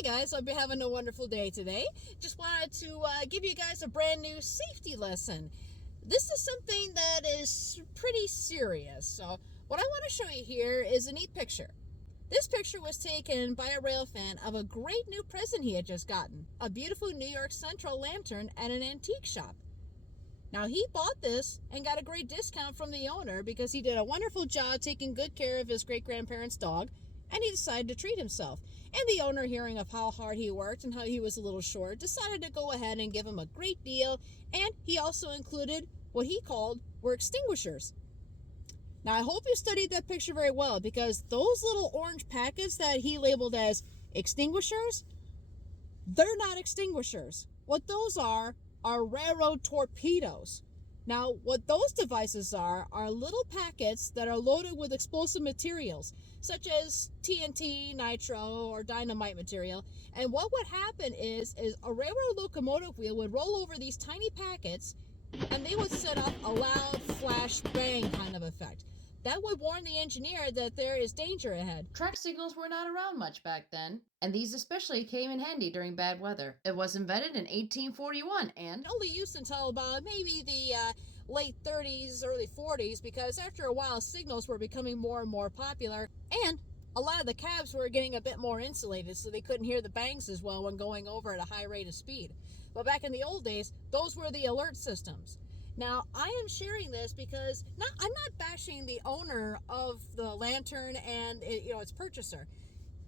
Hey guys, hope you're having a wonderful day today. Just wanted to give you guys a brand new safety lesson. This is something that is pretty serious. So what I want to show you here is a neat picture. This picture was taken by a rail fan of a great new present he had just gotten. A beautiful New York Central lantern at an antique shop. Now he bought this and got a great discount from the owner because he did a wonderful job taking good care of his great-grandparents' dog, and he decided to treat himself. And the owner, hearing of how hard he worked and how he was a little short, decided to go ahead and give him a great deal, and he also included what he called were extinguishers. Now I hope you studied that picture very well, because those little orange packets that he labeled as extinguishers, they're not extinguishers. What those are railroad torpedoes. Now, what those devices are little packets that are loaded with explosive materials, such as TNT, nitro, or dynamite material. And what would happen is a railroad locomotive wheel would roll over these tiny packets, and they would set off a loud flash bang kind of effect. That would warn the engineer that there is danger ahead. Track signals were not around much back then, and these especially came in handy during bad weather. It was invented in 1841 and only used until about maybe the late 30s, early 40s, because after a while signals were becoming more and more popular, and a lot of the cabs were getting a bit more insulated, so they couldn't hear the bangs as well when going over at a high rate of speed. But back in the old days, those were the alert systems. Now, I am sharing this because I'm not bashing the owner of the lantern and its purchaser.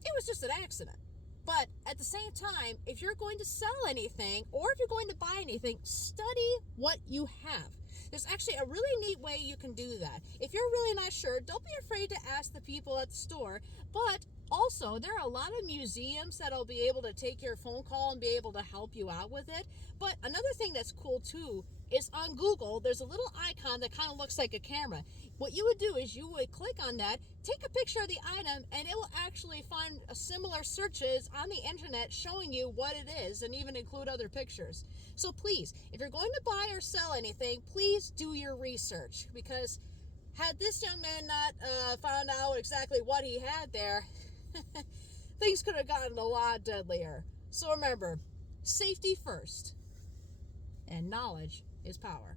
It was just an accident. But at the same time, if you're going to sell anything or if you're going to buy anything, study what you have. There's actually a really neat way you can do that. If you're really not sure, don't be afraid to ask the people at the store. But also, there are a lot of museums that'll be able to take your phone call and be able to help you out with it. But another thing that's cool too is on Google, there's a little icon that kind of looks like a camera. What you would do is you would click on that, take a picture of the item, and it will actually find similar searches on the internet showing you what it is and even include other pictures. So please, if you're going to buy or sell anything, please do your research, because had this young man not found out exactly what he had there, things could have gotten a lot deadlier. So remember, safety first, and knowledge is power.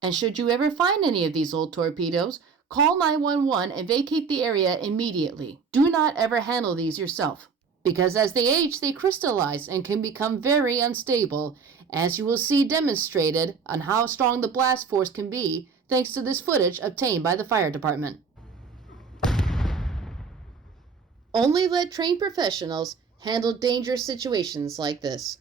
And should you ever find any of these old torpedoes, call 911 and vacate the area immediately. Do not ever handle these yourself, because as they age, they crystallize and can become very unstable, as you will see demonstrated on how strong the blast force can be thanks to this footage obtained by the fire department. Only let trained professionals handle dangerous situations like this.